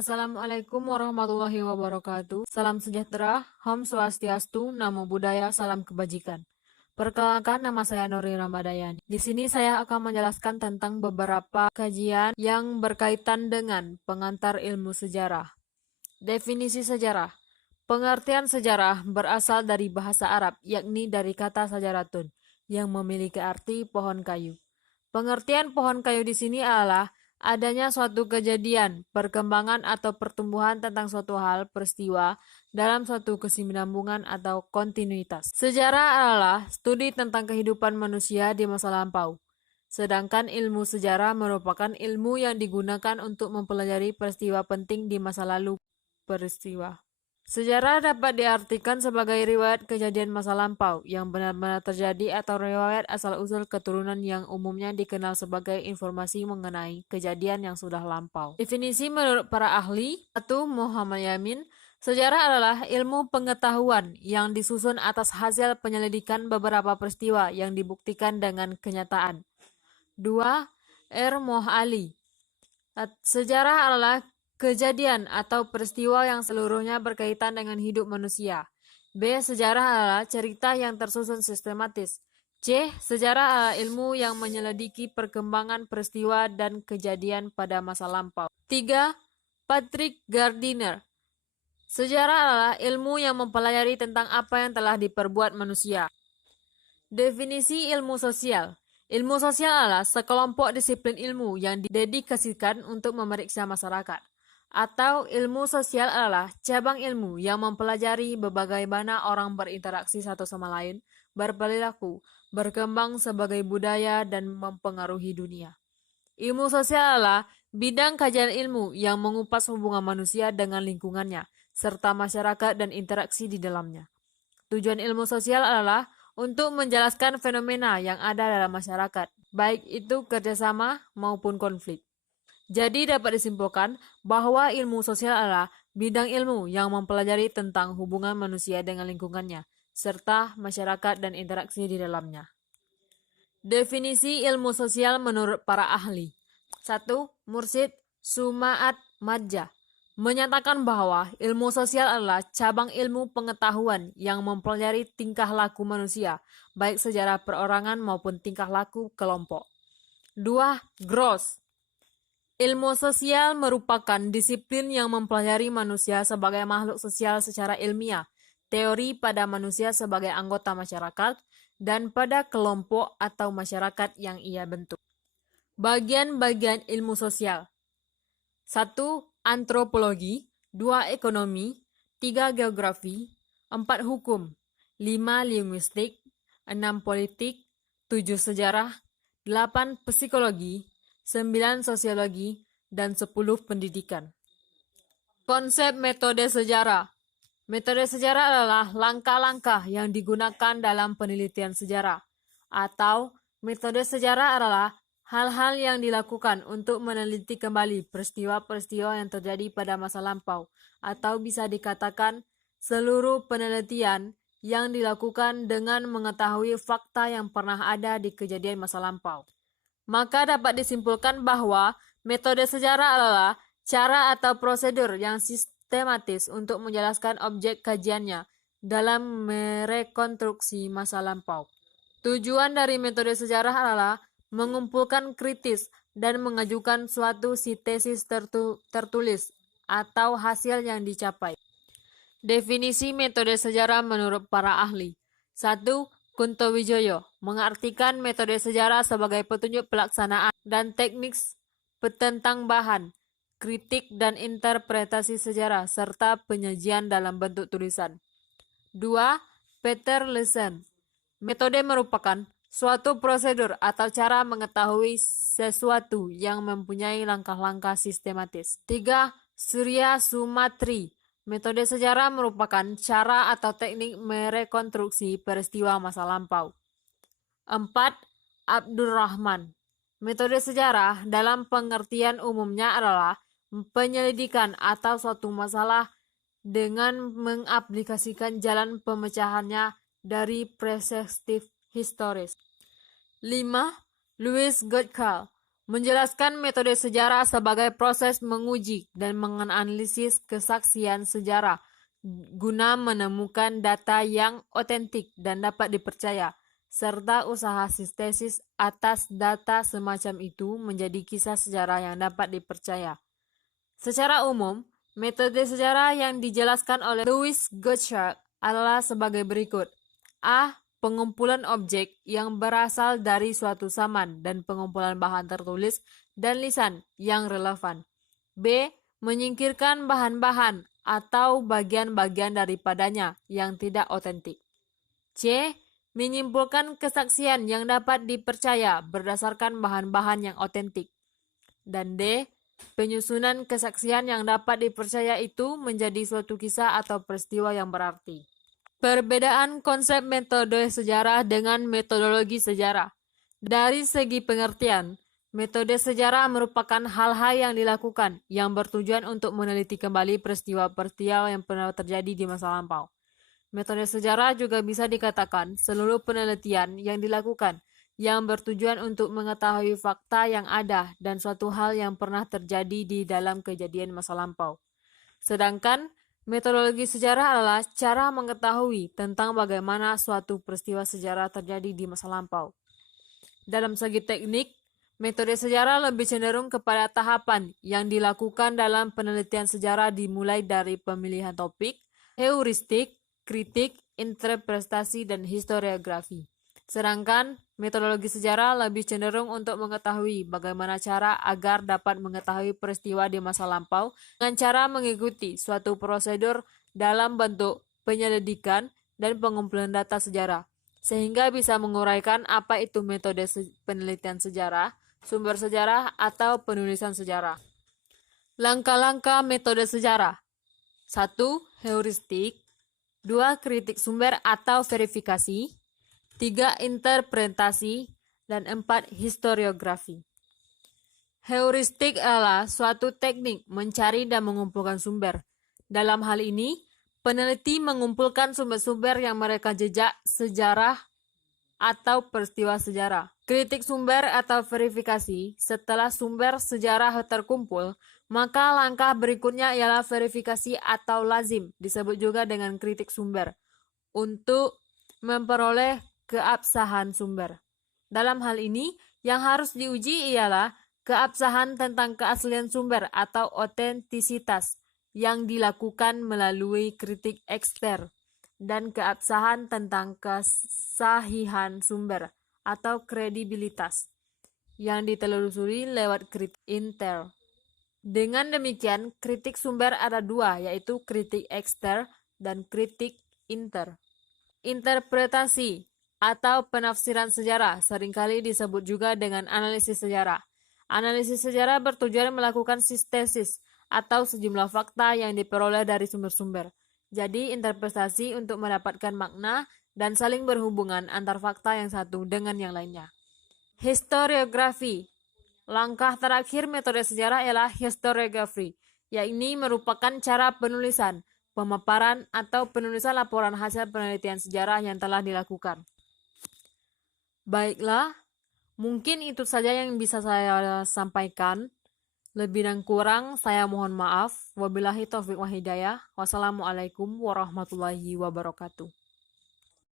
Assalamualaikum warahmatullahi wabarakatuh. Salam sejahtera, Om Swastiastu, Namo Buddhaya, Salam Kebajikan. Perkenalkan, nama saya Nuri Ramadayani. Di sini saya akan menjelaskan tentang beberapa kajian yang berkaitan dengan pengantar ilmu sejarah. Definisi sejarah. Pengertian sejarah berasal dari bahasa Arab, yakni dari kata sajaratun, yang memiliki arti pohon kayu. Pengertian pohon kayu di sini adalah adanya suatu kejadian, perkembangan atau pertumbuhan tentang suatu hal, peristiwa, dalam suatu kesinambungan atau kontinuitas. Sejarah adalah studi tentang kehidupan manusia di masa lampau. Sedangkan ilmu sejarah merupakan ilmu yang digunakan untuk mempelajari peristiwa penting di masa lalu peristiwa. Sejarah dapat diartikan sebagai riwayat kejadian masa lampau yang benar-benar terjadi atau riwayat asal-usul keturunan yang umumnya dikenal sebagai informasi mengenai kejadian yang sudah lampau. Definisi menurut para ahli, 1. Muhammad Yamin, sejarah adalah ilmu pengetahuan yang disusun atas hasil penyelidikan beberapa peristiwa yang dibuktikan dengan kenyataan. 2. R. Moh Ali, sejarah adalah kejadian atau peristiwa yang seluruhnya berkaitan dengan hidup manusia. B. Sejarah adalah cerita yang tersusun sistematis. C. Sejarah adalah ilmu yang menyelidiki perkembangan peristiwa dan kejadian pada masa lampau. 3. Patrick Gardiner, sejarah adalah ilmu yang mempelajari tentang apa yang telah diperbuat manusia. Definisi ilmu sosial. Ilmu sosial adalah sekelompok disiplin ilmu yang didedikasikan untuk memeriksa masyarakat. Atau ilmu sosial adalah cabang ilmu yang mempelajari bagaimana orang berinteraksi satu sama lain, berperilaku, berkembang sebagai budaya, dan mempengaruhi dunia. Ilmu sosial adalah bidang kajian ilmu yang mengupas hubungan manusia dengan lingkungannya, serta masyarakat dan interaksi di dalamnya. Tujuan ilmu sosial adalah untuk menjelaskan fenomena yang ada dalam masyarakat, baik itu kerjasama maupun konflik. Jadi dapat disimpulkan bahwa ilmu sosial adalah bidang ilmu yang mempelajari tentang hubungan manusia dengan lingkungannya, serta masyarakat dan interaksi di dalamnya. Definisi ilmu sosial menurut para ahli. 1. Mursyid Sumaat Madja menyatakan bahwa ilmu sosial adalah cabang ilmu pengetahuan yang mempelajari tingkah laku manusia, baik secara perorangan maupun tingkah laku kelompok. 2. Gross, ilmu sosial merupakan disiplin yang mempelajari manusia sebagai makhluk sosial secara ilmiah, teori pada manusia sebagai anggota masyarakat, dan pada kelompok atau masyarakat yang ia bentuk. Bagian-bagian ilmu sosial. 1. Antropologi, 2. Ekonomi, 3. Geografi, 4. Hukum, 5. Linguistik, 6. Politik, 7. Sejarah, 8. Psikologi, 9. Sosiologi, dan 10. Pendidikan. Konsep metode sejarah. Metode sejarah adalah langkah-langkah yang digunakan dalam penelitian sejarah, atau metode sejarah adalah hal-hal yang dilakukan untuk meneliti kembali peristiwa-peristiwa yang terjadi pada masa lampau, atau bisa dikatakan seluruh penelitian yang dilakukan dengan mengetahui fakta yang pernah ada di kejadian masa lampau. Maka dapat disimpulkan bahwa metode sejarah adalah cara atau prosedur yang sistematis untuk menjelaskan objek kajiannya dalam merekonstruksi masa lampau. Tujuan dari metode sejarah adalah mengumpulkan kritis dan mengajukan suatu sintesis tertulis atau hasil yang dicapai. Definisi metode sejarah menurut para ahli. 1. Kunto Wijoyo mengartikan metode sejarah sebagai petunjuk pelaksanaan dan teknik tentang bahan, kritik dan interpretasi sejarah, serta penyajian dalam bentuk tulisan. 2. Peter Lesen, metode merupakan suatu prosedur atau cara mengetahui sesuatu yang mempunyai langkah-langkah sistematis. 3. Surya Sumatri, metode sejarah merupakan cara atau teknik merekonstruksi peristiwa masa lampau. 4. Abdurrahman, metode sejarah dalam pengertian umumnya adalah penyelidikan atau suatu masalah dengan mengaplikasikan jalan pemecahannya dari perspektif historis. 5. Louis Gottschall Menjelaskan metode sejarah sebagai proses menguji dan menganalisis kesaksian sejarah guna menemukan data yang otentik dan dapat dipercaya, serta usaha sintesis atas data semacam itu menjadi kisah sejarah yang dapat dipercaya. Secara umum, metode sejarah yang dijelaskan oleh Louis Gottschalk adalah sebagai berikut. A. Pengumpulan objek yang berasal dari suatu zaman dan pengumpulan bahan tertulis dan lisan yang relevan. B. Menyingkirkan bahan-bahan atau bagian-bagian daripadanya yang tidak otentik. C. Menyimpulkan kesaksian yang dapat dipercaya berdasarkan bahan-bahan yang otentik. Dan D. Penyusunan kesaksian yang dapat dipercaya itu menjadi suatu kisah atau peristiwa yang berarti. Perbedaan konsep metode sejarah dengan metodologi sejarah. Dari segi pengertian, metode sejarah merupakan hal-hal yang dilakukan yang bertujuan untuk meneliti kembali peristiwa-peristiwa yang pernah terjadi di masa lampau. Metode sejarah juga bisa dikatakan seluruh penelitian yang dilakukan yang bertujuan untuk mengetahui fakta yang ada dan suatu hal yang pernah terjadi di dalam kejadian masa lampau. Sedangkan metodologi sejarah adalah cara mengetahui tentang bagaimana suatu peristiwa sejarah terjadi di masa lampau. Dalam segi teknik, metode sejarah lebih cenderung kepada tahapan yang dilakukan dalam penelitian sejarah dimulai dari pemilihan topik, heuristik, kritik, interpretasi, dan historiografi. Sedangkan metodologi sejarah lebih cenderung untuk mengetahui bagaimana cara agar dapat mengetahui peristiwa di masa lampau dengan cara mengikuti suatu prosedur dalam bentuk penyelidikan dan pengumpulan data sejarah, sehingga bisa menguraikan apa itu metode penelitian sejarah, sumber sejarah, atau penulisan sejarah. Langkah-langkah metode sejarah. 1. Heuristik. 2. Kritik sumber atau verifikasi. 3. Interpretasi, dan 4. Historiografi. Heuristik adalah suatu teknik mencari dan mengumpulkan sumber. Dalam hal ini, peneliti mengumpulkan sumber-sumber yang mereka jejak sejarah atau peristiwa sejarah. Kritik sumber atau verifikasi, setelah sumber sejarah terkumpul, maka langkah berikutnya ialah verifikasi atau lazim, disebut juga dengan kritik sumber, untuk memperoleh keabsahan sumber. Dalam hal ini, yang harus diuji ialah keabsahan tentang keaslian sumber atau otentisitas yang dilakukan melalui kritik ekstern, dan keabsahan tentang kesahihan sumber atau kredibilitas yang ditelusuri lewat kritik intern. Dengan demikian, kritik sumber ada dua, yaitu kritik ekstern dan kritik intern. Interpretasi atau penafsiran sejarah seringkali disebut juga dengan analisis sejarah. Analisis sejarah bertujuan melakukan sintesis atau sejumlah fakta yang diperoleh dari sumber-sumber. Jadi, interpretasi untuk mendapatkan makna dan saling berhubungan antar fakta yang satu dengan yang lainnya. Historiografi. Langkah terakhir metode sejarah ialah historiografi, yaitu merupakan cara penulisan, pemaparan, atau penulisan laporan hasil penelitian sejarah yang telah dilakukan. Baiklah, mungkin itu saja yang bisa saya sampaikan. Lebih dan kurang saya mohon maaf. Wabillahi taufiq wal hidayah. Wassalamualaikum warahmatullahi wabarakatuh.